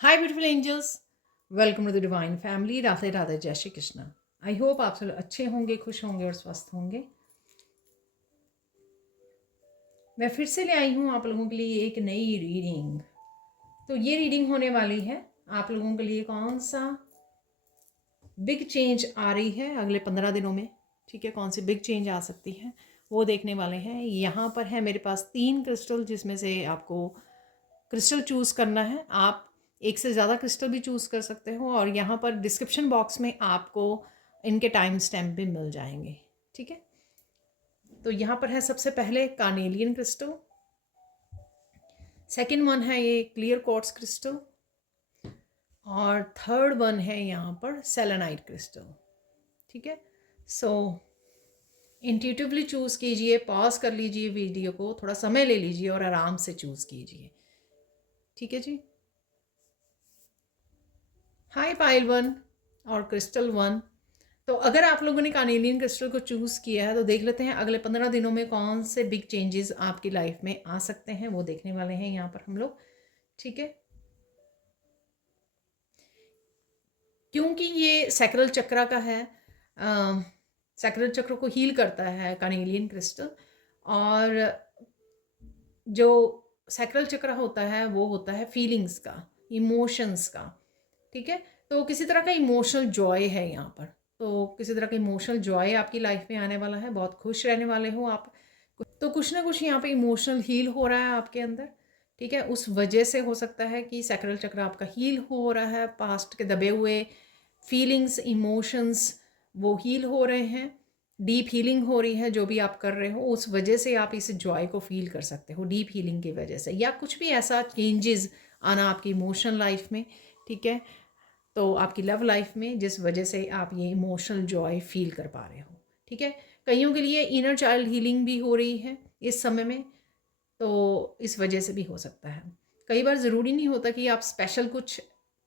Hi beautiful angels, welcome to the divine family. Radhe Radhe, जय Shri Krishna. I hope आप सब अच्छे होंगे, खुश होंगे और स्वस्थ होंगे। मैं फिर से ले आई हूँ आप लोगों के लिए एक नई रीडिंग। तो ये रीडिंग होने वाली है आप लोगों के लिए कौन सा बिग चेंज आ रही है अगले 15 दिनों में। ठीक है, कौन सी बिग चेंज आ सकती है वो देखने वाले हैं। यहाँ पर है मेरे पास 3 क्रिस्टल, जिसमें से आपको क्रिस्टल चूज़ करना है। आप एक से ज़्यादा क्रिस्टल भी चूज़ कर सकते हो और यहाँ पर डिस्क्रिप्शन बॉक्स में आपको इनके टाइम स्टैम्प भी मिल जाएंगे। ठीक है, तो यहाँ पर है सबसे पहले कार्नेलियन क्रिस्टल, सेकंड वन है ये क्लियर क्वार्ट्ज क्रिस्टल और थर्ड वन है यहाँ पर सेलेनाइट क्रिस्टल। ठीक है, सो इंट्यूटिवली चूज़ कीजिए, पॉज कर लीजिए वीडियो को, थोड़ा समय ले लीजिए और आराम से चूज़ कीजिए। ठीक है जी। हाय पाइल वन और क्रिस्टल वन। तो अगर आप लोगों ने कार्नेलियन क्रिस्टल को चूज़ किया है तो देख लेते हैं अगले 15 दिनों में कौन से बिग चेंजेस आपकी लाइफ में आ सकते हैं, वो देखने वाले हैं यहाँ पर हम लोग। ठीक है, क्योंकि ये सैक्रल चक्रा का है, सैक्रल चक्र को हील करता है कार्नेलियन क्रिस्टल। और जो सैक्रल चक्र होता है वो होता है फीलिंग्स का, इमोशंस का। ठीक है, तो किसी तरह का इमोशनल जॉय है यहाँ पर। तो किसी तरह का इमोशनल जॉय आपकी लाइफ में आने वाला है, बहुत खुश रहने वाले हो आप। तो कुछ ना कुछ यहाँ पे इमोशनल हील हो रहा है आपके अंदर। ठीक है, उस वजह से हो सकता है कि सैक्रल चक्र आपका हील हो रहा है, पास्ट के दबे हुए फीलिंग्स, इमोशंस वो हील हो रहे हैं। डीप हीलिंग हो रही है जो भी आप कर रहे हो, उस वजह से आप इस जॉय को फील कर सकते हो, डीप हीलिंग की वजह से, या कुछ भी ऐसा चेंजेस आना आपकी इमोशनल लाइफ में। ठीक है, तो आपकी लव लाइफ में जिस वजह से आप ये इमोशनल जॉय फील कर पा रहे हो। ठीक है, कईयों के लिए इनर चाइल्ड हीलिंग भी हो रही है इस समय में, तो इस वजह से भी हो सकता है। कई बार ज़रूरी नहीं होता कि आप स्पेशल कुछ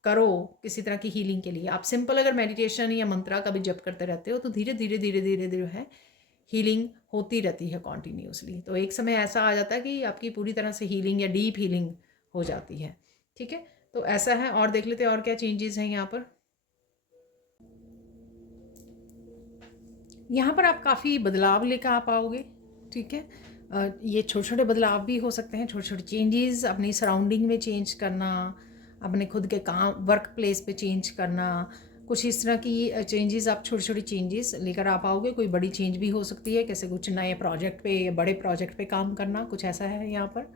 करो किसी तरह की हीलिंग के लिए। आप सिंपल अगर मेडिटेशन या मंत्रा का भी जप करते रहते हो तो धीरे धीरे धीरे धीरे धीरे है हीलिंग होती रहती है कॉन्टीन्यूसली। तो एक समय ऐसा आ जाता है कि आपकी पूरी तरह से हीलिंग या डीप हीलिंग हो जाती है। ठीक है, तो ऐसा है। और देख लेते हैं और क्या चेंजेस हैं यहाँ पर। यहाँ पर आप काफ़ी बदलाव लेकर आ पाओगे। ठीक है, ये छोटे छोटे बदलाव भी हो सकते हैं, छोटे छोटे चेंजेस अपनी सराउंडिंग में चेंज करना, अपने खुद के काम वर्क प्लेस पे चेंज करना, कुछ इस तरह की चेंजेस आप छोटी छोटी चेंजेस लेकर आ पाओगे। कोई बड़ी चेंज भी हो सकती है, कैसे कुछ नए प्रोजेक्ट पे या बड़े प्रोजेक्ट पे काम करना, कुछ ऐसा है यहाँ पर।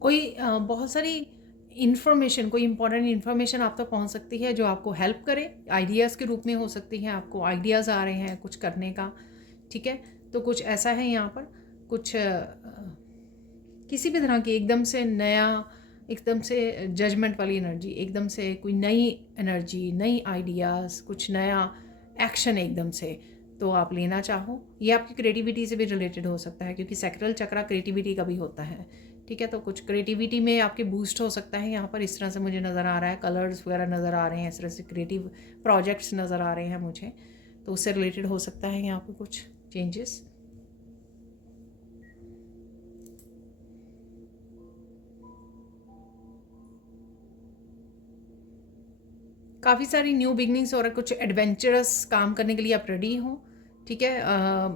कोई बहुत सारी इन्फॉर्मेशन, कोई इंपॉर्टेंट इन्फॉर्मेशन आप तक पहुंच सकती है जो आपको हेल्प करे, आइडियाज़ के रूप में हो सकती है। आपको आइडियाज़ आ रहे हैं कुछ करने का। ठीक है, तो कुछ ऐसा है यहाँ पर। कुछ किसी भी तरह की एकदम से नया, एकदम से जजमेंट वाली एनर्जी, एकदम से कोई नई एनर्जी, नई आइडियाज़, कुछ नया एक्शन एकदम से तो आप लेना चाहो। ये आपकी क्रिएटिविटी से भी रिलेटेड हो सकता है, क्योंकि सैक्रल चक्रा क्रिएटिविटी का भी होता है। ठीक है, तो कुछ क्रिएटिविटी में आपके बूस्ट हो सकता है यहाँ पर। इस तरह से मुझे नज़र आ रहा है, कलर्स वगैरह नज़र आ रहे हैं, इस तरह से क्रिएटिव प्रोजेक्ट्स नज़र आ रहे हैं मुझे। तो उससे रिलेटेड हो सकता है यहाँ पर कुछ चेंजेस। काफ़ी सारी न्यू बिगनिंग्स और कुछ एडवेंचरस काम करने के लिए आप रेडी हो। ठीक है,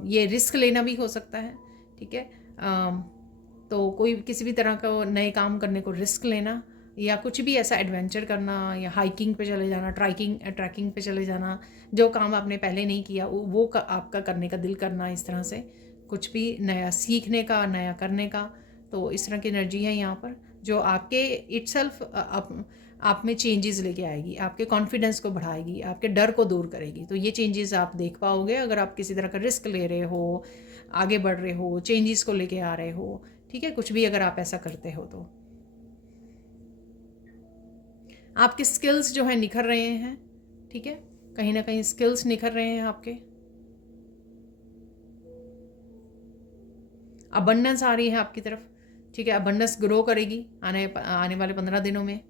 ये रिस्क लेना भी हो सकता है। ठीक है, तो कोई किसी भी तरह का नए काम करने को रिस्क लेना, या कुछ भी ऐसा एडवेंचर करना, या हाइकिंग पे चले जाना, ट्रैकिंग पे चले जाना, जो काम आपने पहले नहीं किया वो आपका करने का दिल करना, इस तरह से कुछ भी नया सीखने का, नया करने का। तो इस तरह की एनर्जी है यहाँ पर जो आपके इटसेल्फ आप में चेंजेस लेके आएगी, आपके कॉन्फिडेंस को बढ़ाएगी, आपके डर को दूर करेगी। तो ये चेंजेस आप देख पाओगे अगर आप किसी तरह का रिस्क ले रहे हो, आगे बढ़ रहे हो, चेंजेस को लेके आ रहे हो। ठीक है, कुछ भी अगर आप ऐसा करते हो तो आपके स्किल्स जो है निखर रहे हैं। ठीक है, कहीं ना कहीं स्किल्स निखर रहे हैं आपके। अबंडेंस आ रही है आपकी तरफ। ठीक है, अबंडेंस ग्रो करेगी आने आने वाले 15 दिनों में।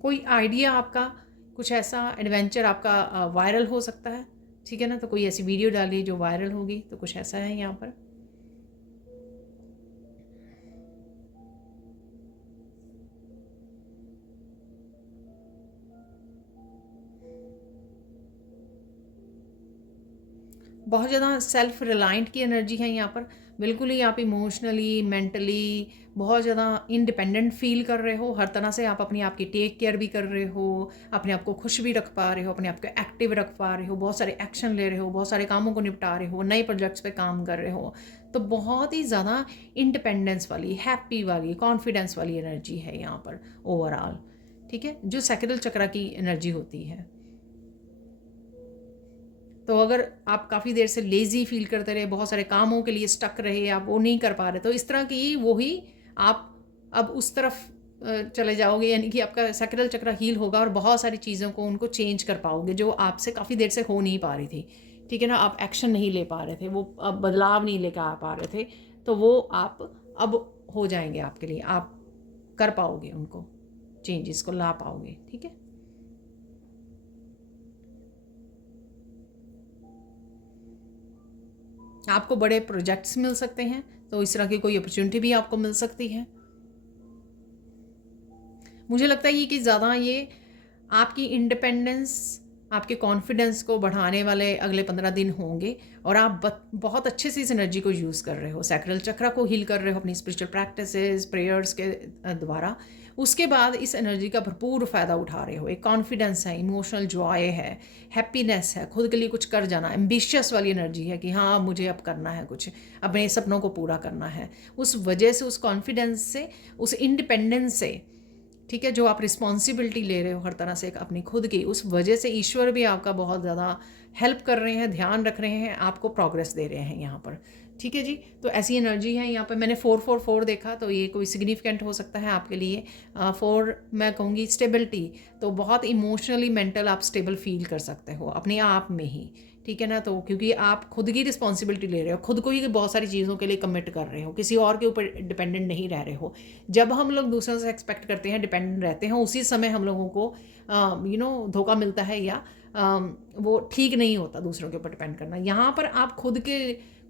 कोई आइडिया आपका, कुछ ऐसा एडवेंचर आपका वायरल हो सकता है, ठीक है ना। तो कोई ऐसी वीडियो डालिए जो वायरल होगी, तो कुछ ऐसा है यहाँ पर। बहुत ज़्यादा सेल्फ रिलायंट की एनर्जी है यहाँ पर। बिल्कुल ही आप इमोशनली, मेंटली बहुत ज़्यादा इंडिपेंडेंट फील कर रहे हो। हर तरह से आप अपनी आपकी टेक केयर भी कर रहे हो, अपने आप को खुश भी रख पा रहे हो, अपने आप को एक्टिव रख पा रहे हो, बहुत सारे एक्शन ले रहे हो, बहुत सारे कामों को निपटा रहे हो, नए प्रोजेक्ट्स पे काम कर रहे हो। तो बहुत ही ज़्यादा इंडिपेंडेंस वाली, हैप्पी वाली, कॉन्फिडेंस वाली एनर्जी है यहाँ पर ओवरऑल, ठीक है, जो सैक्रल चक्र की एनर्जी होती है। तो अगर आप काफ़ी देर से लेज़ी फील करते रहे, बहुत सारे कामों के लिए स्टक रहे, आप वो नहीं कर पा रहे, तो इस तरह की वो ही आप अब उस तरफ चले जाओगे, यानी कि आपका सैक्रल चक्र हील होगा और बहुत सारी चीज़ों को उनको चेंज कर पाओगे जो आपसे काफ़ी देर से हो नहीं पा रही थी, ठीक है ना। आप एक्शन नहीं ले पा रहे थे, वो अब बदलाव नहीं लेकर आ पा रहे थे, तो वो आप अब हो जाएंगे आपके लिए, आप कर पाओगे उनको, चेंजेस को ला पाओगे, ठीक है। आपको बड़े प्रोजेक्ट्स मिल सकते हैं, तो इस तरह की कोई अपॉर्चुनिटी भी आपको मिल सकती है। मुझे लगता है ये कि ज़्यादा ये आपकी इंडिपेंडेंस, आपके कॉन्फिडेंस को बढ़ाने वाले अगले 15 दिन होंगे, और आप बहुत अच्छे से इस एनर्जी को यूज़ कर रहे हो, सैक्रल चक्र को हील कर रहे हो अपनी स्पिरिचुअल प्रैक्टिसेस, प्रेयर्स के द्वारा। उसके बाद इस एनर्जी का भरपूर फ़ायदा उठा रहे हो। एक कॉन्फिडेंस है, इमोशनल जॉय है, हैप्पीनेस है, खुद के लिए कुछ कर जाना, एम्बिशियस वाली एनर्जी है कि हाँ मुझे अब करना है कुछ, अपने सपनों को पूरा करना है। उस वजह से, उस कॉन्फिडेंस से, उस इंडिपेंडेंस से, ठीक है, जो आप रिस्पॉन्सिबिलिटी ले रहे हो हर तरह से एक अपनी खुद की, उस वजह से ईश्वर भी आपका बहुत ज़्यादा हेल्प कर रहे हैं, ध्यान रख रहे हैं, आपको प्रोग्रेस दे रहे हैं यहाँ पर, ठीक है जी। तो ऐसी एनर्जी है यहाँ पर। मैंने 444 देखा, तो ये कोई सिग्निफिकेंट हो सकता है आपके लिए। 4 मैं कहूँगी स्टेबिलिटी, तो बहुत इमोशनली मेंटल आप स्टेबल फील कर सकते हो अपने आप में ही, ठीक है ना। तो क्योंकि आप खुद की रिस्पॉन्सिबिलिटी ले रहे हो, खुद को ही बहुत सारी चीज़ों के लिए कमिट कर रहे हो, किसी और के ऊपर डिपेंडेंट नहीं रह रहे हो। जब हम लोग दूसरों से एक्सपेक्ट करते हैं, डिपेंडेंट रहते हैं, उसी समय हम लोगों को धोखा मिलता है, या वो ठीक नहीं होता दूसरों के ऊपर डिपेंड करना। यहाँ पर आप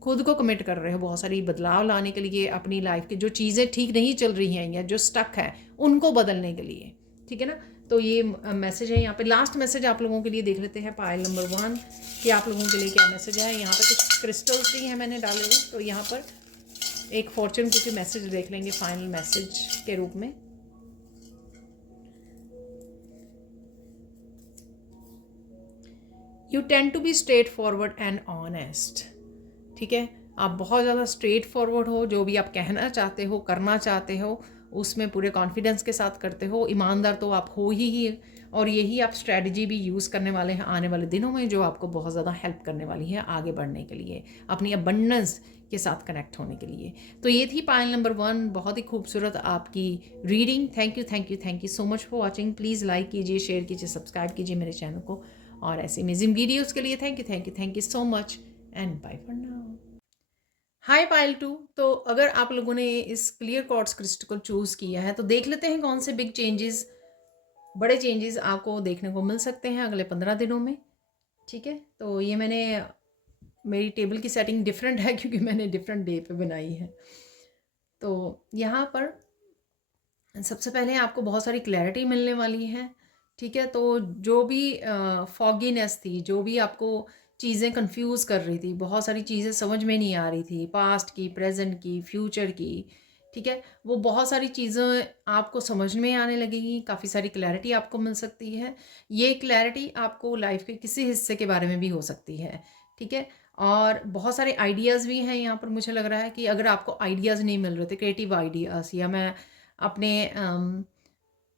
खुद को कमिट कर रहे हो बहुत सारी बदलाव लाने के लिए, अपनी लाइफ की जो चीज़ें ठीक नहीं चल रही हैं या जो स्टक है उनको बदलने के लिए, ठीक है ना। तो ये मैसेज है यहाँ पे। लास्ट मैसेज आप लोगों के लिए देख लेते हैं, पायल नंबर 1, कि आप लोगों के लिए क्या मैसेज है। यहाँ पे कुछ क्रिस्टल्स भी हैं मैंने डाले हुए, तो यहाँ पर एक फॉर्चून कुकी मैसेज देख लेंगे फाइनल मैसेज के रूप में। You tend to be straightforward and honest, ठीक है। आप बहुत ज़्यादा स्ट्रेट फॉरवर्ड हो, जो भी आप कहना चाहते हो, करना चाहते हो, उसमें पूरे कॉन्फिडेंस के साथ करते हो। ईमानदार तो आप हो ही, और यही आप स्ट्रैटेजी भी यूज़ करने वाले हैं आने वाले दिनों में, जो आपको बहुत ज़्यादा हेल्प करने वाली है आगे बढ़ने के लिए, अपनी अबंडेंस के साथ कनेक्ट होने के लिए। तो ये थी पायल नंबर 1, बहुत ही खूबसूरत आपकी reading. Thank you so much for watching. Please like कीजिए, शेयर कीजिए, सब्सक्राइब कीजिए मेरे चैनल को, और ऐसे अमेजिंग वीडियोज़ के लिए thank you so much, and bye for now. Hi pile 2। तो अगर आप लोगों ने इस क्लियर क्वार्ट्ज क्रिस्टल को चूज़ किया है, तो देख लेते हैं कौन से बिग चेंजेस, बड़े चेंजेस आपको देखने को मिल सकते हैं अगले 15 दिनों में, ठीक है। तो ये मेरी टेबल की सेटिंग डिफरेंट है क्योंकि मैंने डिफरेंट डे पे बनाई है। तो यहाँ पर सबसे पहले आपको बहुत सारी क्लैरिटी मिलने वाली है, ठीक है। तो जो भी फॉगीनेस थी, जो भी आपको चीज़ें कंफ्यूज कर रही थी, बहुत सारी चीज़ें समझ में नहीं आ रही थी, पास्ट की, प्रेजेंट की, फ्यूचर की, ठीक है, वो बहुत सारी चीज़ें आपको समझ में आने लगेगी, काफ़ी सारी क्लैरिटी आपको मिल सकती है। ये क्लैरिटी आपको लाइफ के किसी हिस्से के बारे में भी हो सकती है, ठीक है। और बहुत सारे आइडियाज़ भी हैं यहाँ पर। मुझे लग रहा है कि अगर आपको आइडियाज़ नहीं मिल रहे थे, क्रिएटिव आइडियाज़, या मैं अपने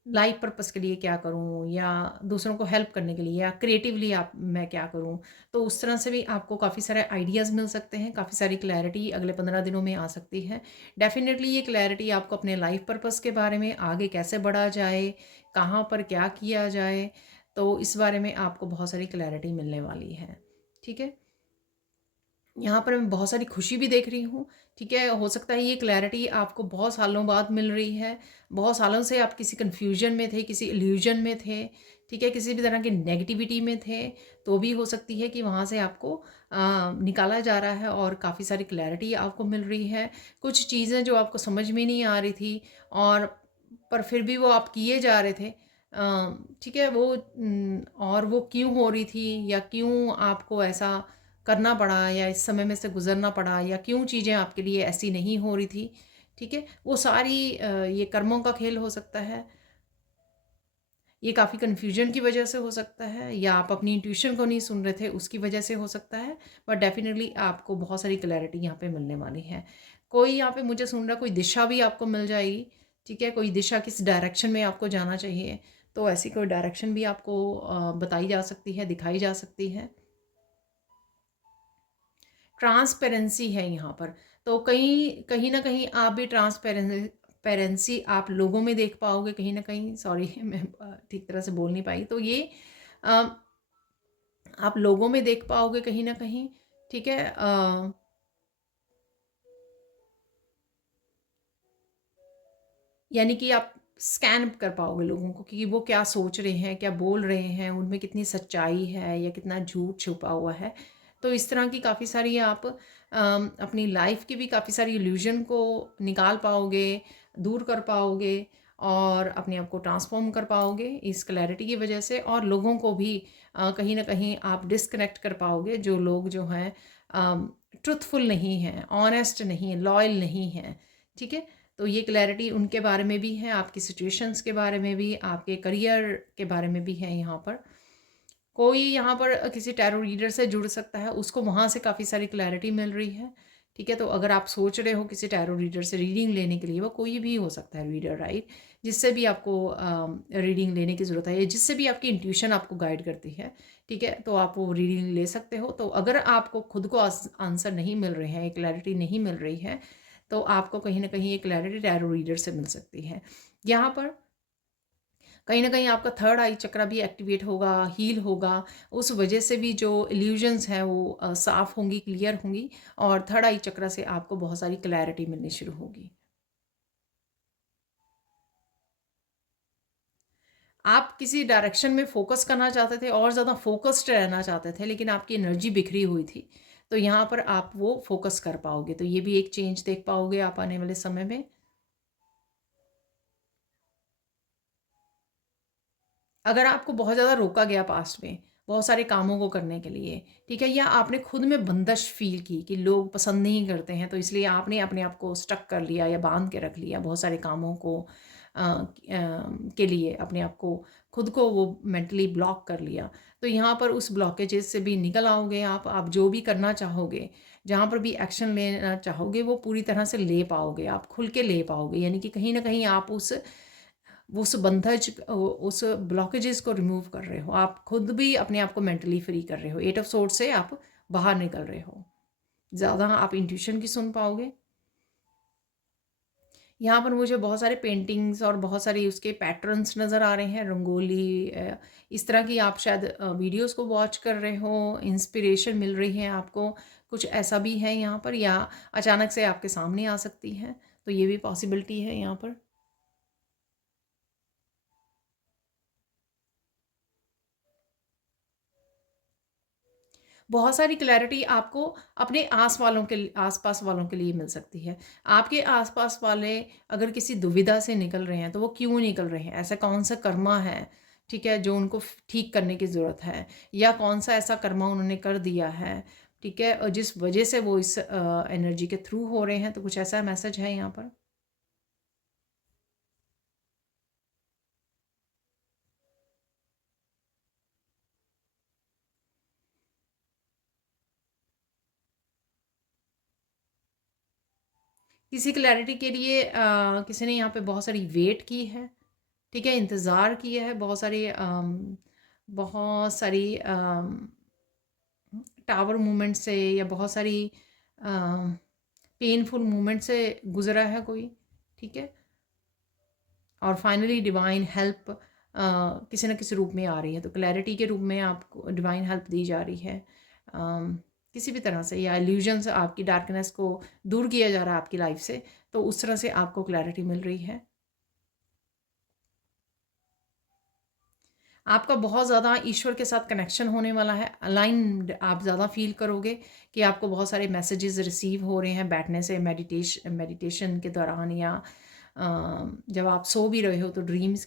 लाइफ पर्पस के लिए क्या करूं, या दूसरों को हेल्प करने के लिए, या क्रिएटिवली आप मैं क्या करूं, तो उस तरह से भी आपको काफ़ी सारे आइडियाज़ मिल सकते हैं, काफ़ी सारी क्लैरिटी अगले 15 दिनों में आ सकती है। डेफिनेटली ये क्लैरिटी आपको अपने लाइफ पर्पस के बारे में, आगे कैसे बढ़ा जाए, कहाँ पर क्या किया जाए, तो इस बारे में आपको बहुत सारी क्लैरिटी मिलने वाली है, ठीक है। यहाँ पर मैं बहुत सारी खुशी भी देख रही हूँ, ठीक है? हो सकता है ये क्लैरिटी आपको बहुत सालों बाद मिल रही है। बहुत सालों से आप किसी कन्फ्यूजन में थे, किसी इल्यूजन में थे, ठीक है? किसी भी तरह की नेगेटिविटी में थे, तो भी हो सकती है कि वहाँ से आपको निकाला जा रहा है और काफ़ी सारी क्लैरिटी आपको मिल रही है। कुछ चीज़ें जो आपको समझ में नहीं आ रही थी और पर फिर भी वो आप किए जा रहे थे, ठीक है? और वो क्यों हो रही थी या क्यों आपको ऐसा करना पड़ा या इस समय में से गुज़रना पड़ा या क्यों चीज़ें आपके लिए ऐसी नहीं हो रही थी, ठीक है? वो सारी ये कर्मों का खेल हो सकता है। ये काफ़ी कन्फ्यूजन की वजह से हो सकता है या आप अपनी इंट्यूशन को नहीं सुन रहे थे उसकी वजह से हो सकता है। बट डेफ़िनेटली आपको बहुत सारी क्लैरिटी यहाँ पे मिलने वाली है। कोई यहाँ पे मुझे सुन रहा है, कोई दिशा भी आपको मिल जाएगी, ठीक है? कोई दिशा किस डायरेक्शन में आपको जाना चाहिए, तो ऐसी कोई डायरेक्शन भी आपको बताई जा सकती है, दिखाई जा सकती है। ट्रांसपेरेंसी है यहाँ पर, तो कहीं कहीं ना कहीं आप भी ट्रांसपेरेंसी आप लोगों में देख पाओगे कहीं ना कहीं। सॉरी मैं ठीक तरह से बोल नहीं पाई, तो ये अ, आप लोगों में देख पाओगे कहीं ना कहीं, ठीक है? यानी कि आप स्कैन कर पाओगे लोगों को कि वो क्या सोच रहे हैं, क्या बोल रहे हैं, उनमें कितनी सच्चाई है या कितना झूठ छुपा हुआ है। तो इस तरह की काफ़ी सारी आप अपनी लाइफ की भी काफ़ी सारी इल्यूजन को निकाल पाओगे, दूर कर पाओगे और अपने आप को ट्रांसफॉर्म कर पाओगे इस क्लैरिटी की वजह से। और लोगों को भी कहीं ना कहीं आप डिस्कनेक्ट कर पाओगे, जो लोग जो हैं ट्रुथफुल नहीं हैं, ऑनेस्ट नहीं है, लॉयल नहीं हैं, ठीक है? तो ये क्लैरिटी उनके बारे में भी है, आपकी सिचुएशंस के बारे में भी, आपके करियर के बारे में भी है। यहाँ पर कोई यहाँ पर किसी टैरो रीडर से जुड़ सकता है, उसको वहाँ से काफ़ी सारी क्लैरिटी मिल रही है, ठीक है? तो अगर आप सोच रहे हो किसी टैरो रीडर से रीडिंग लेने के लिए, वो कोई भी हो सकता है रीडर, राइट? जिससे भी आपको रीडिंग लेने की ज़रूरत है या जिससे भी आपकी इंट्यूशन आपको गाइड करती है, ठीक है? तो आप वो रीडिंग ले सकते हो। तो अगर आपको खुद को आंसर नहीं मिल रहे हैं, क्लैरिटी नहीं मिल रही है, तो आपको कहीं ना कहीं एक क्लैरिटी टैरो रीडर से मिल सकती है। यहाँ पर कहीं ना कहीं आपका थर्ड आई चक्रा भी एक्टिवेट होगा, हील होगा। उस वजह से भी जो इल्यूजन्स हैं वो साफ होंगी, क्लियर होंगी और थर्ड आई चक्रा से आपको बहुत सारी क्लैरिटी मिलनी शुरू होगी। आप किसी डायरेक्शन में फोकस करना चाहते थे और ज़्यादा फोकस्ड रहना चाहते थे, लेकिन आपकी एनर्जी बिखरी हुई थी, तो यहाँ पर आप वो फोकस कर पाओगे। तो ये भी एक चेंज देख पाओगे आप आने वाले समय में। अगर आपको बहुत ज़्यादा रोका गया पास्ट में बहुत सारे कामों को करने के लिए, ठीक है? या आपने खुद में बंदिश फ़ील की कि लोग पसंद नहीं करते हैं, तो इसलिए आपने अपने आप को स्टक कर लिया या बांध के रख लिया बहुत सारे कामों को के लिए अपने आप को, खुद को वो मेंटली ब्लॉक कर लिया। तो यहाँ पर उस ब्लॉकेजेस से भी निकल आओगे आप जो भी करना चाहोगे, जहाँ पर भी एक्शन लेना चाहोगे वो पूरी तरह से ले पाओगे, आप खुल के ले पाओगे। यानी कि कहीं ना कहीं आप उस बंधज उस ब्लॉकेजेस को रिमूव कर रहे हो, आप खुद भी अपने आप को मेंटली फ्री कर रहे हो, एट ऑफ सोर्ड से आप बाहर निकल रहे हो, ज़्यादा आप इंट्यूशन की सुन पाओगे। यहाँ पर मुझे बहुत सारे पेंटिंग्स और बहुत सारे उसके पैटर्न्स नज़र आ रहे हैं, रंगोली इस तरह की आप शायद वीडियोस को वॉच कर रहे हो, इंस्पिरेशन मिल रही है आपको, कुछ ऐसा भी है यहाँ पर, या अचानक से आपके सामने आ सकती है, तो ये भी पॉसिबिलिटी है यहाँ पर। बहुत सारी क्लैरिटी आपको अपने आस-पास वालों के लिए मिल सकती है। आपके आस-पास वाले अगर किसी दुविधा से निकल रहे हैं, तो वो क्यों निकल रहे हैं? ऐसा कौन-सा कर्मा है, ठीक है, जो उनको ठीक करने की ज़रूरत है? या कौन-सा ऐसा कर्मा उन्होंने कर दिया है, ठीक है, और जिस वजह से वो इस एनर्जी के थ्रू हो रहे हैं, तो कुछ ऐसा मैसेज है यहाँ पर। किसी क्लैरिटी के लिए किसी ने यहाँ पे बहुत सारी वेट की है, ठीक है, इंतज़ार किया है, बहुत सारी टावर मूवमेंट से या बहुत सारी पेनफुल मूवमेंट से गुजरा है कोई, ठीक है? और फाइनली डिवाइन हेल्प किसी न किसी रूप में आ रही है, तो क्लैरिटी के रूप में आपको डिवाइन हेल्प दी जा रही है। किसी भी तरह से, या इल्यूजन से आपकी डार्कनेस को दूर किया जा रहा है आपकी लाइफ से, तो उस तरह से आपको क्लैरिटी मिल रही है। आपका बहुत ज़्यादा ईश्वर के साथ कनेक्शन होने वाला है, अलाइन्ड आप ज़्यादा फील करोगे कि आपको बहुत सारे मैसेजेस रिसीव हो रहे हैं बैठने से, मेडिटेशन के दौरान, या जब आप सो भी रहे हो तो ड्रीम्स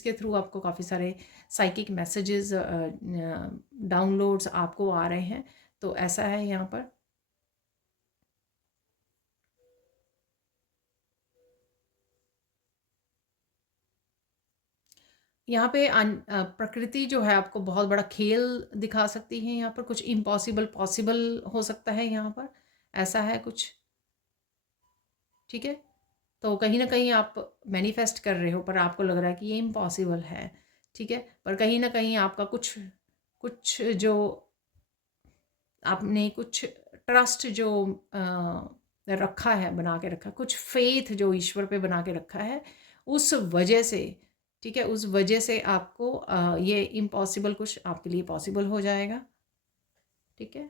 के थ्रू आपको काफ़ी सारे साइकिक मैसेजेस डाउनलोड्स आपको आ रहे हैं। तो ऐसा है यहाँ पर। यहाँ पे प्रकृति जो है आपको बहुत बड़ा खेल दिखा सकती है। यहाँ पर कुछ इम्पॉसिबल पॉसिबल हो सकता है यहाँ पर, ऐसा है कुछ। ठीक है, तो कहीं ना कहीं आप मैनिफेस्ट कर रहे हो पर आपको लग रहा है कि ये इम्पॉसिबल है। ठीक है, पर कहीं ना कहीं आपका कुछ कुछ जो आपने कुछ ट्रस्ट जो रखा है, बना के रखा, कुछ फेथ जो ईश्वर पे बना के रखा है, उस वजह से, ठीक है, उस वजह से आपको ये इम्पॉसिबल कुछ आपके लिए पॉसिबल हो जाएगा। ठीक है,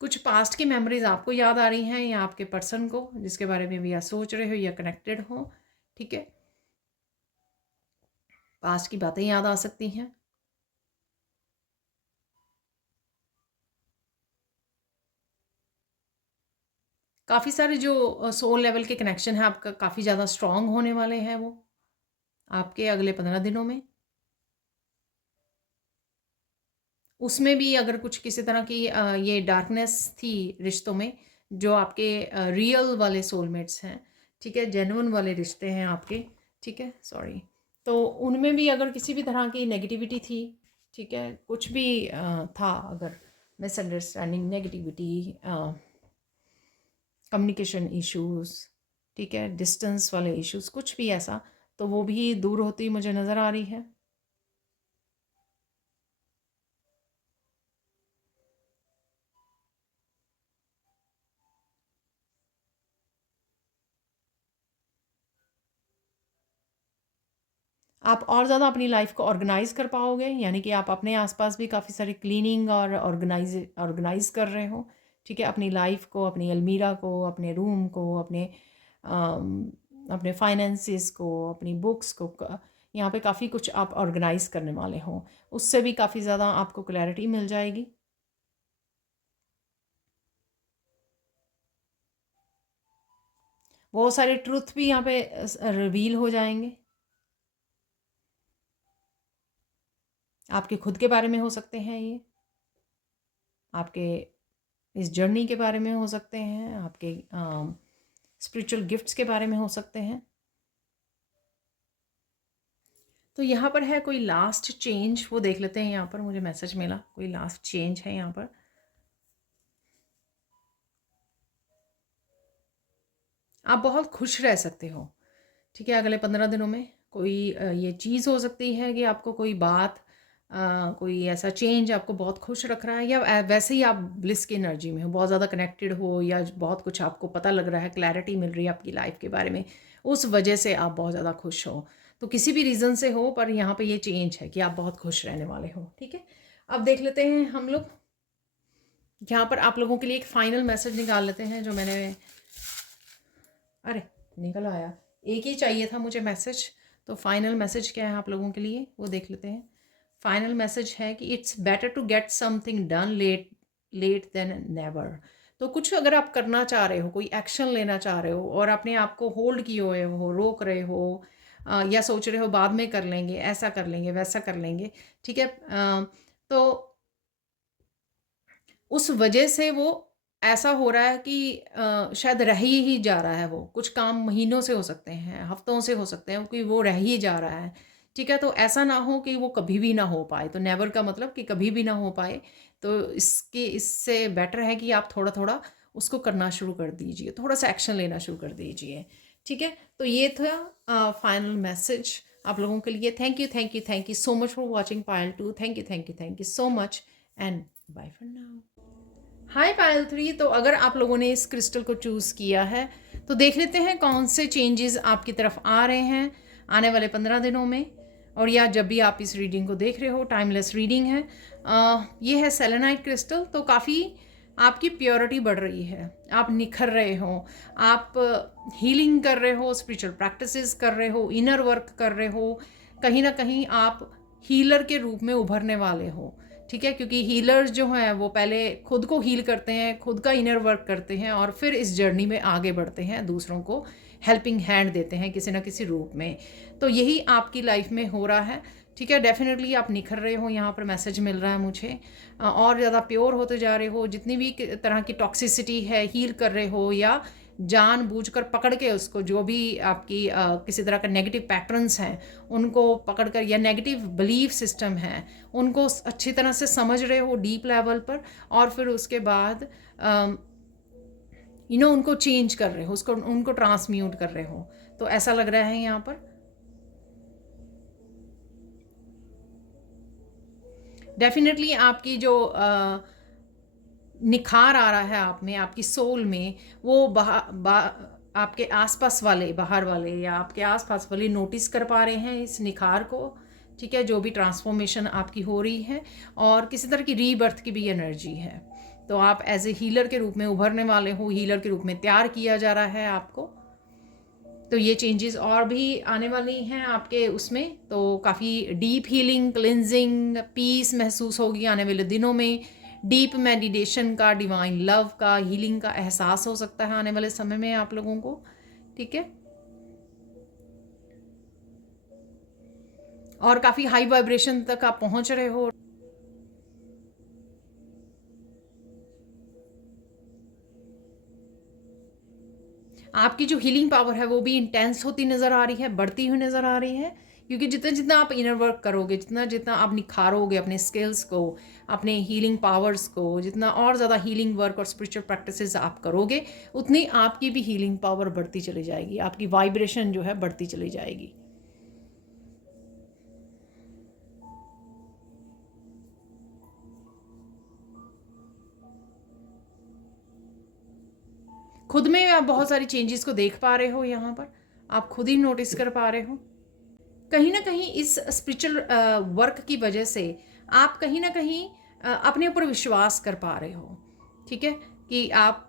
कुछ पास्ट की मेमोरीज आपको याद आ रही हैं, या आपके पर्सन को जिसके बारे में भी आप सोच रहे हो या कनेक्टेड हो। ठीक है, पास्ट की बातें याद आ सकती हैं। काफ़ी सारे जो सोल लेवल के कनेक्शन है आपका काफ़ी ज़्यादा स्ट्रांग होने वाले हैं वो आपके अगले 15 दिनों में। उसमें भी अगर कुछ किसी तरह की ये डार्कनेस थी रिश्तों में, जो आपके रियल वाले सोलमेट्स हैं, ठीक है, जेन्युइन वाले रिश्ते हैं आपके, ठीक है, सॉरी, तो उनमें भी अगर किसी भी तरह की नेगेटिविटी थी, ठीक है, कुछ भी था, अगर मिसअंडरस्टैंडिंग, नेगेटिविटी, कम्युनिकेशन इश्यूज, ठीक है, डिस्टेंस वाले इश्यूज, कुछ भी ऐसा, तो वो भी दूर होती मुझे नज़र आ रही है। आप और ज़्यादा अपनी लाइफ को ऑर्गेनाइज कर पाओगे, यानी कि आप अपने आसपास भी काफ़ी सारी क्लीनिंग और ऑर्गेनाइज कर रहे हो। ठीक है, अपनी लाइफ को, अपनी अलमीरा को, अपने रूम को, अपने फाइनेंसिस को, अपनी बुक्स को, यहाँ पे काफ़ी कुछ आप ऑर्गेनाइज करने वाले हो। उससे भी काफ़ी ज़्यादा आपको क्लैरिटी मिल जाएगी। बहुत सारे ट्रुथ भी यहाँ पे रिवील हो जाएंगे, आपके खुद के बारे में हो सकते हैं ये, आपके इस जर्नी के बारे में हो सकते हैं, आपके स्पिरिचुअल गिफ्ट्स के बारे में हो सकते हैं। तो यहाँ पर है कोई लास्ट चेंज, वो देख लेते हैं। यहाँ पर मुझे मैसेज मिला, कोई लास्ट चेंज है यहाँ पर। आप बहुत खुश रह सकते हो, ठीक है, अगले 15 दिनों में। कोई ये चीज़ हो सकती है कि आपको कोई बात, कोई ऐसा चेंज आपको बहुत खुश रख रहा है, या वैसे ही आप ब्लिस की एनर्जी में हो, बहुत ज़्यादा कनेक्टेड हो, या बहुत कुछ आपको पता लग रहा है, क्लैरिटी मिल रही है आपकी लाइफ के बारे में, उस वजह से आप बहुत ज़्यादा खुश हो। तो किसी भी रीज़न से हो, पर यहाँ पे ये चेंज है कि आप बहुत खुश रहने वाले हो। ठीक है, अब देख लेते हैं हम लोग, यहाँ पर आप लोगों के लिए एक फ़ाइनल मैसेज निकाल लेते हैं जो मैंने, अरे निकल आया, एक ही चाहिए था मुझे मैसेज। तो फाइनल मैसेज क्या है आप लोगों के लिए, वो देख लेते हैं। फाइनल मैसेज है कि it's better to get something done late late than never. तो कुछ अगर आप करना चाह रहे हो, कोई एक्शन लेना चाह रहे हो, और अपने आप को होल्ड किए हुए हो, रोक रहे हो, या सोच रहे हो बाद में कर लेंगे, ऐसा कर लेंगे, वैसा कर लेंगे, ठीक है, तो उस वजह से वो ऐसा हो रहा है कि शायद रह ही जा रहा है। वो कुछ काम महीनों से हो सकते हैं, हफ्तों से हो सकते हैं, क्योंकि वो रह ही जा रहा है। ठीक है, तो ऐसा ना हो कि वो कभी भी ना हो पाए। तो नेवर का मतलब कि कभी भी ना हो पाए। तो इससे बेटर है कि आप थोड़ा थोड़ा उसको करना शुरू कर दीजिए, थोड़ा सा एक्शन लेना शुरू कर दीजिए। ठीक है, तो ये था फाइनल मैसेज आप लोगों के लिए। Thank you, thank you, thank you so much for watching pile 2। Thank you, thank you, thank you so much, and bye for now. Hi pile 3, तो अगर आप लोगों ने इस क्रिस्टल को चूज़ किया है तो देख लेते हैं कौन से चेंजेस आपकी तरफ आ रहे हैं आने वाले 15 दिनों में, और या जब भी आप इस रीडिंग को देख रहे हो। टाइमलेस रीडिंग है। ये है सेलेनाइट क्रिस्टल। तो काफ़ी आपकी प्योरिटी बढ़ रही है, आप निखर रहे हो, आप हीलिंग कर रहे हो, स्पिरिचुअल प्रैक्टिसेस कर रहे हो, इनर वर्क कर रहे हो, कहीं ना कहीं आप हीलर के रूप में उभरने वाले हो। ठीक है, क्योंकि हीलर्स जो हैं वो पहले खुद को हील करते हैं, खुद का इनर वर्क करते हैं, और फिर इस जर्नी में आगे बढ़ते हैं, दूसरों को हेल्पिंग हैंड देते हैं किसी ना किसी रूप में। तो यही आपकी लाइफ में हो रहा है। ठीक है, डेफिनेटली आप निखर रहे हो, यहाँ पर मैसेज मिल रहा है मुझे। और ज़्यादा प्योर होते जा रहे हो, जितनी भी तरह की टॉक्सिसिटी है हील कर रहे हो, या जानबूझकर पकड़ के उसको, जो भी आपकी किसी तरह का नेगेटिव पैटर्न्स हैं उनको पकड़कर, या नेगेटिव बिलीफ सिस्टम है उनको अच्छी तरह से समझ रहे हो डीप लेवल पर, और फिर उसके बाद उनको चेंज कर रहे हो, उसको उनको ट्रांसम्यूट कर रहे हो। तो ऐसा लग रहा है यहाँ पर। डेफिनेटली आपकी जो निखार आ रहा है आप में, आपकी सोल में, वो आपके आसपास वाले, बाहर वाले या आपके आसपास वाले नोटिस कर पा रहे हैं इस निखार को। ठीक है, जो भी ट्रांसफॉर्मेशन आपकी हो रही है, और किसी तरह की रीबर्थ की भी एनर्जी है। तो आप एज ए हीलर के रूप में उभरने वाले हो, हीलर के रूप में तैयार किया जा रहा है आपको। तो ये चेंजेस और भी आने वाली हैं आपके उसमें। तो काफ़ी डीप हीलिंग, क्लिनजिंग, पीस महसूस होगी आने वाले दिनों में। डीप मेडिटेशन का, डिवाइन लव का, हीलिंग का एहसास हो सकता है आने वाले समय में आप लोगों को। ठीक है, और काफ़ी हाई वाइब्रेशन तक आप पहुंच रहे हो। आपकी जो हीलिंग पावर है वो भी इंटेंस होती नज़र आ रही है, बढ़ती हुई नज़र आ रही है। क्योंकि जितना जितना आप इनर वर्क करोगे, जितना जितना आप निखारोगे अपने स्किल्स को, अपने हीलिंग पावर्स को, जितना और ज़्यादा हीलिंग वर्क और स्पिरिचुअल प्रैक्टिसेस आप करोगे, उतनी आपकी भी हीलिंग पावर बढ़ती चली जाएगी, आपकी वाइब्रेशन जो है बढ़ती चली जाएगी। खुद में आप बहुत सारी चेंजेस को देख पा रहे हो, यहाँ पर आप खुद ही नोटिस कर पा रहे हो। कहीं ना कहीं इस स्पिरिचुअल वर्क की वजह से आप कहीं ना कहीं अपने ऊपर विश्वास कर पा रहे हो। ठीक है, कि आप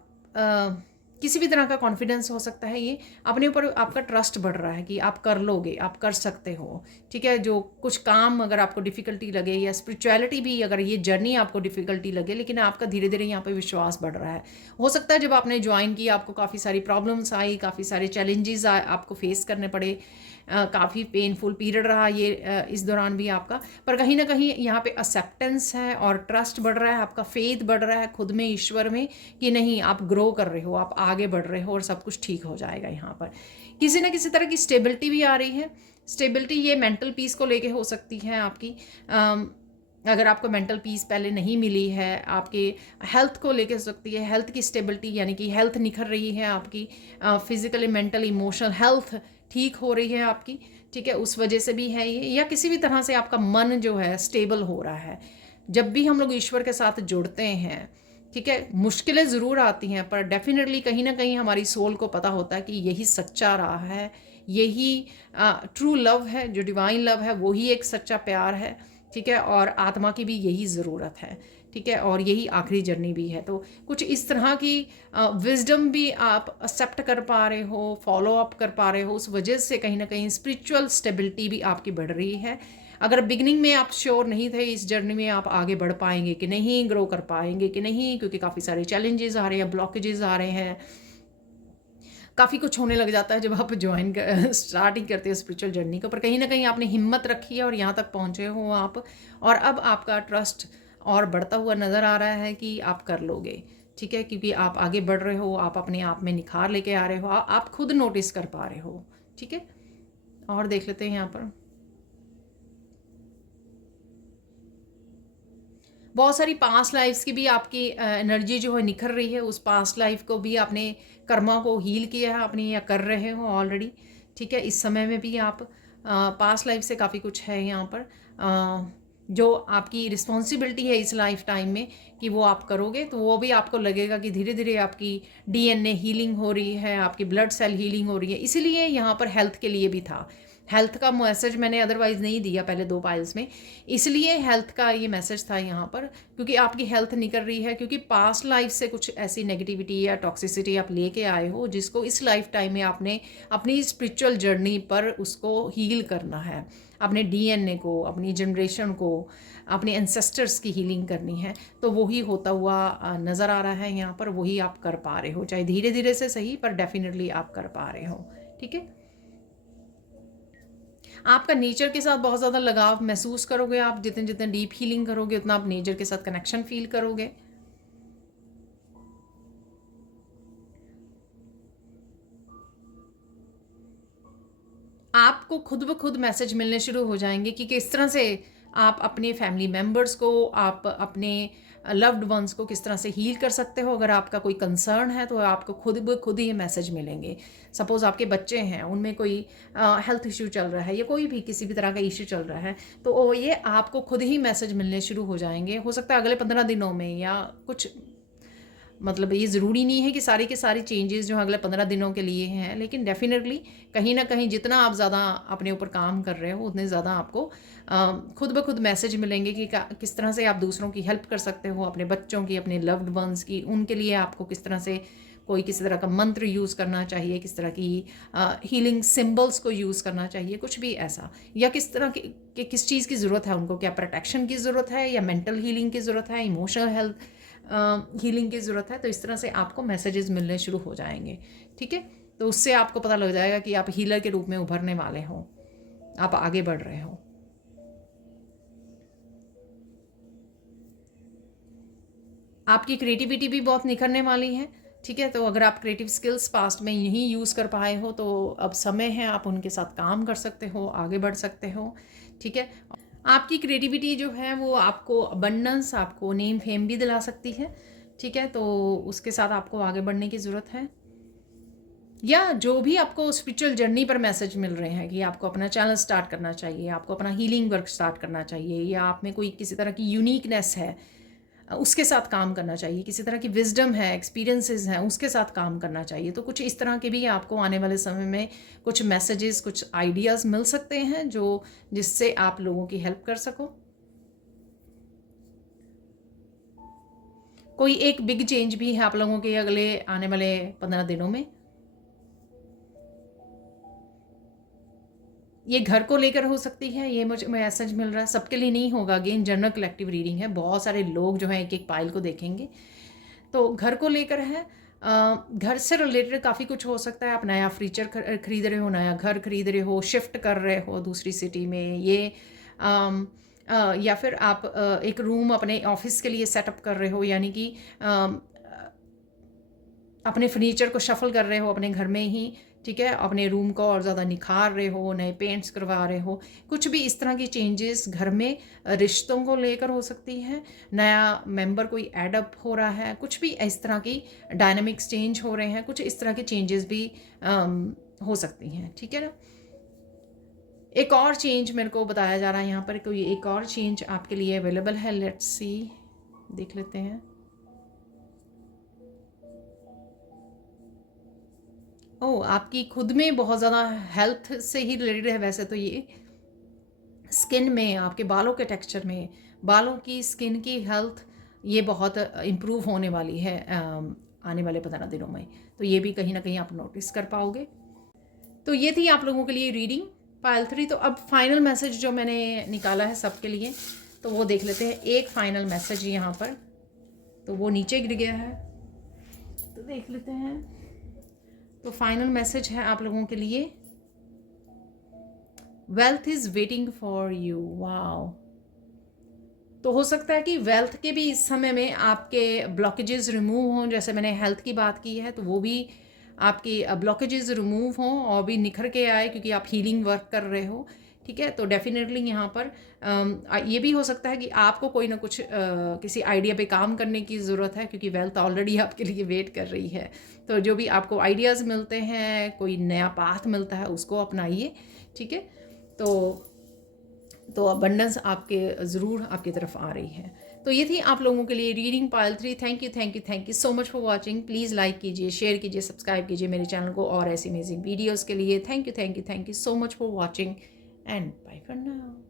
किसी भी तरह का कॉन्फिडेंस हो सकता है, ये अपने ऊपर आपका ट्रस्ट बढ़ रहा है कि आप कर लोगे, आप कर सकते हो। ठीक है, जो कुछ काम अगर आपको डिफ़िकल्टी लगे, या स्पिरिचुअलिटी भी अगर ये जर्नी आपको डिफ़िकल्टी लगे, लेकिन आपका धीरे धीरे यहाँ पे विश्वास बढ़ रहा है। हो सकता है जब आपने ज्वाइन किया आपको काफ़ी सारी प्रॉब्लम्स आई, काफ़ी सारे चैलेंजेस आपको फेस करने पड़े, काफ़ी पेनफुल पीरियड रहा ये इस दौरान भी आपका, पर कहीं ना कहीं यहाँ पे एक्सेप्टेंस है और ट्रस्ट बढ़ रहा है, आपका फेथ बढ़ रहा है खुद में, ईश्वर में, कि नहीं आप ग्रो कर रहे हो, आप आगे बढ़ रहे हो, और सब कुछ ठीक हो जाएगा। यहाँ पर किसी ना किसी तरह की स्टेबिलिटी भी आ रही है। स्टेबिलिटी ये मेंटल पीस को लेके हो सकती है आपकी। अगर आपको मेंटल पीस पहले नहीं मिली है, आपके हेल्थ को लेके हो सकती है, हेल्थ की स्टेबिलिटी, यानी कि हेल्थ निखर रही है आपकी, फिजिकली, मेंटल, इमोशनल हेल्थ ठीक हो रही है आपकी। ठीक है, उस वजह से भी है ये, या किसी भी तरह से आपका मन जो है स्टेबल हो रहा है। जब भी हम लोग ईश्वर के साथ जुड़ते हैं, ठीक है, मुश्किलें ज़रूर आती हैं, पर डेफिनेटली कहीं ना कहीं हमारी सोल को पता होता है कि यही सच्चा राह है, यही ट्रू लव है, जो डिवाइन लव है वही एक सच्चा प्यार है। ठीक है, और आत्मा की भी यही ज़रूरत है। ठीक है, और यही आखिरी जर्नी भी है। तो कुछ इस तरह की विजडम भी आप एक्सेप्ट कर पा रहे हो, फॉलो अप कर पा रहे हो, उस वजह से कहीं ना कहीं स्पिरिचुअल स्टेबिलिटी भी आपकी बढ़ रही है। अगर बिगनिंग में आप श्योर नहीं थे इस जर्नी में आप आगे बढ़ पाएंगे कि नहीं, ग्रो कर पाएंगे कि नहीं, क्योंकि काफ़ी सारे चैलेंजेस आ रहे हैं, ब्लॉकेजेस आ रहे हैं, काफ़ी कुछ होने लग जाता है जब आप ज्वाइन स्टार्टिंग करते हो स्पिरिचुअल जर्नी को। पर कहीं ना कहीं आपने हिम्मत रखी है और यहाँ तक पहुँचे हो आप, और अब आपका ट्रस्ट और बढ़ता हुआ नज़र आ रहा है कि आप कर लोगे। ठीक है, क्योंकि आप आगे बढ़ रहे हो, आप अपने आप में निखार लेके आ रहे हो, आप खुद नोटिस कर पा रहे हो। ठीक है, और देख लेते हैं यहाँ पर बहुत सारी पास्ट लाइफ्स की भी आपकी एनर्जी जो है निखर रही है। उस पास्ट लाइफ को भी आपने कर्मा को हील किया है अपने, या कर रहे हो ऑलरेडी। ठीक है, इस समय में भी आप पास्ट लाइफ से काफ़ी कुछ है यहाँ पर। जो आपकी रिस्पॉन्सिबिलिटी है इस लाइफ टाइम में कि वो आप करोगे, तो वो भी आपको लगेगा कि धीरे धीरे आपकी डीएनए हीलिंग हो रही है, आपकी ब्लड सेल हीलिंग हो रही है। इसीलिए यहाँ पर हेल्थ के लिए भी था। हेल्थ का मैसेज मैंने अदरवाइज़ नहीं दिया पहले 2 पाइल्स में, इसलिए हेल्थ का ये मैसेज था यहाँ पर, क्योंकि आपकी हेल्थ निकल रही है, क्योंकि पास्ट लाइफ से कुछ ऐसी नेगेटिविटी या टॉक्सिसिटी आप लेके आए हो जिसको इस लाइफ टाइम में आपने अपनी स्पिरिचुअल जर्नी पर उसको हील करना है। अपने डीएनए को, अपनी जनरेशन को, अपने एंसेस्टर्स की हीलिंग करनी है। तो वही होता हुआ नज़र आ रहा है यहाँ पर, वही आप कर पा रहे हो, चाहे धीरे धीरे से सही, पर डेफिनेटली आप कर पा रहे हो। ठीक है, आपका नेचर के साथ बहुत ज़्यादा लगाव महसूस करोगे। आप जितने जितने डीप हीलिंग करोगे उतना आप नेचर के साथ कनेक्शन फील करोगे। आपको खुद ब खुद मैसेज मिलने शुरू हो जाएंगे कि किस तरह से आप अपने फैमिली मेम्बर्स को, आप अपने लव्ड वंस को किस तरह से हील कर सकते हो। अगर आपका कोई कंसर्न है तो आपको खुद ब खुद ही मैसेज मिलेंगे। सपोज़ आपके बच्चे हैं, उनमें कोई हेल्थ इशू चल रहा है या कोई भी किसी भी तरह का इशू चल रहा है, तो ये आपको खुद ही मैसेज मिलने शुरू हो जाएंगे। हो सकता है अगले 15 दिनों में, या कुछ मतलब ये ज़रूरी नहीं है कि सारी के सारी चेंजेस जो अगले 15 दिनों के लिए हैं, लेकिन डेफिनेटली कहीं ना कहीं जितना आप ज़्यादा अपने ऊपर काम कर रहे हो उतने ज़्यादा आपको खुद ब खुद मैसेज मिलेंगे कि किस तरह से आप दूसरों की हेल्प कर सकते हो, अपने बच्चों की, अपने लव्ड वंस की। उनके लिए आपको किस तरह से कोई किसी तरह का मंत्र यूज़ करना चाहिए, किस तरह की हीलिंग सिंबल्स को यूज़ करना चाहिए, कुछ भी ऐसा, या किस तरह की किस चीज़ की ज़रूरत है उनको, क्या प्रोटेक्शन की ज़रूरत है या मेंटल हीलिंग की ज़रूरत है, इमोशनल हेल्थ हीलिंग की ज़रूरत है। तो इस तरह से आपको मैसेजेस मिलने शुरू हो जाएंगे। ठीक है, तो उससे आपको पता लग जाएगा कि आप हीलर के रूप में उभरने वाले हो, आप आगे बढ़ रहे हो। आपकी क्रिएटिविटी भी बहुत निखरने वाली है। ठीक है, तो अगर आप क्रिएटिव स्किल्स पास्ट में नहीं यूज़ कर पाए हो तो अब समय है, आप उनके साथ काम कर सकते हो, आगे बढ़ सकते हो। ठीक है, आपकी क्रिएटिविटी जो है वो आपको अबंडेंस, आपको नेम फेम भी दिला सकती है। ठीक है, तो उसके साथ आपको आगे बढ़ने की ज़रूरत है। या जो भी आपको स्पिरिचुअल जर्नी पर मैसेज मिल रहे हैं कि आपको अपना चैनल स्टार्ट करना चाहिए, आपको अपना हीलिंग वर्क स्टार्ट करना चाहिए, या आप में कोई किसी तरह की यूनिकनेस है उसके साथ काम करना चाहिए, किसी तरह की विजडम है, एक्सपीरियंसेस हैं, उसके साथ काम करना चाहिए। तो कुछ इस तरह के भी आपको आने वाले समय में कुछ मैसेजेस, कुछ आइडियाज़ मिल सकते हैं जो जिससे आप लोगों की हेल्प कर सको। कोई एक बिग चेंज भी है आप लोगों के अगले आने वाले 15 दिनों में। ये घर को लेकर हो सकती है, ये मुझे मैसेज मिल रहा है। सबके लिए नहीं होगा, अगेन जनरल कलेक्टिव रीडिंग है, बहुत सारे लोग जो हैं एक एक पाइल को देखेंगे। तो घर को लेकर है, घर से रिलेटेड काफ़ी कुछ हो सकता है। आप नया फर्नीचर खरीद रहे हो, नया घर खरीद रहे हो, शिफ्ट कर रहे हो दूसरी सिटी में, ये या फिर आप एक रूम अपने ऑफिस के लिए सेटअप कर रहे हो, यानी कि अपने फर्नीचर को शफल कर रहे हो अपने घर में ही। ठीक है, अपने रूम को और ज़्यादा निखार रहे हो, नए पेंट्स करवा रहे हो, कुछ भी इस तरह की चेंजेस घर में रिश्तों को लेकर हो सकती है। नया मेंबर कोई ऐड अप हो रहा है, कुछ भी इस तरह की डायनामिक्स चेंज हो रहे हैं, कुछ इस तरह के चेंजेस भी हो सकती हैं। ठीक है ना, एक और चेंज मेरे को बताया जा रहा है यहाँ पर, कोई एक और चेंज आपके लिए अवेलेबल है। लेट्स सी, देख लेते हैं। ओह, आपकी खुद में बहुत ज़्यादा हेल्थ से ही रिलेटेड है वैसे तो ये। स्किन में, आपके बालों के टेक्सचर में, बालों की, स्किन की हेल्थ ये बहुत इम्प्रूव होने वाली है आने वाले 15 दिनों में। तो ये भी कहीं ना कहीं आप नोटिस कर पाओगे। तो ये थी आप लोगों के लिए रीडिंग पायल 3। तो अब फाइनल मैसेज जो मैंने निकाला है सबके लिए, तो वो देख लेते हैं। एक फाइनल मैसेज यहाँ पर, तो वो नीचे गिर गया है, तो देख लेते हैं। तो फाइनल मैसेज है आप लोगों के लिए, wealth is waiting for you. Wow, तो हो सकता है कि वेल्थ के भी इस समय में आपके ब्लॉकेजेस रिमूव हों। जैसे मैंने हेल्थ की बात की है, तो वो भी आपके ब्लॉकेजेस रिमूव हों और भी निखर के आए, क्योंकि आप हीलिंग वर्क कर रहे हो। ठीक है, तो डेफिनेटली यहाँ पर ये भी हो सकता है कि आपको कोई ना कुछ किसी आइडिया पे काम करने की ज़रूरत है, क्योंकि वेल्थ ऑलरेडी आपके लिए वेट कर रही है। तो जो भी आपको आइडियाज़ मिलते हैं, कोई नया पाथ मिलता है, उसको अपनाइए। ठीक है, तो तो अबंडेंस आपके ज़रूर आपकी तरफ आ रही है। तो ये थी आप लोगों के लिए reading Payal 3। Thank you, thank you, thank you so much for watching. Please like कीजिए, शेयर कीजिए, सब्सक्राइब कीजिए मेरे चैनल को और ऐसी अमेजिंग वीडियोज़ के लिए। Thank you, thank you, thank you so much for watching and bye for now.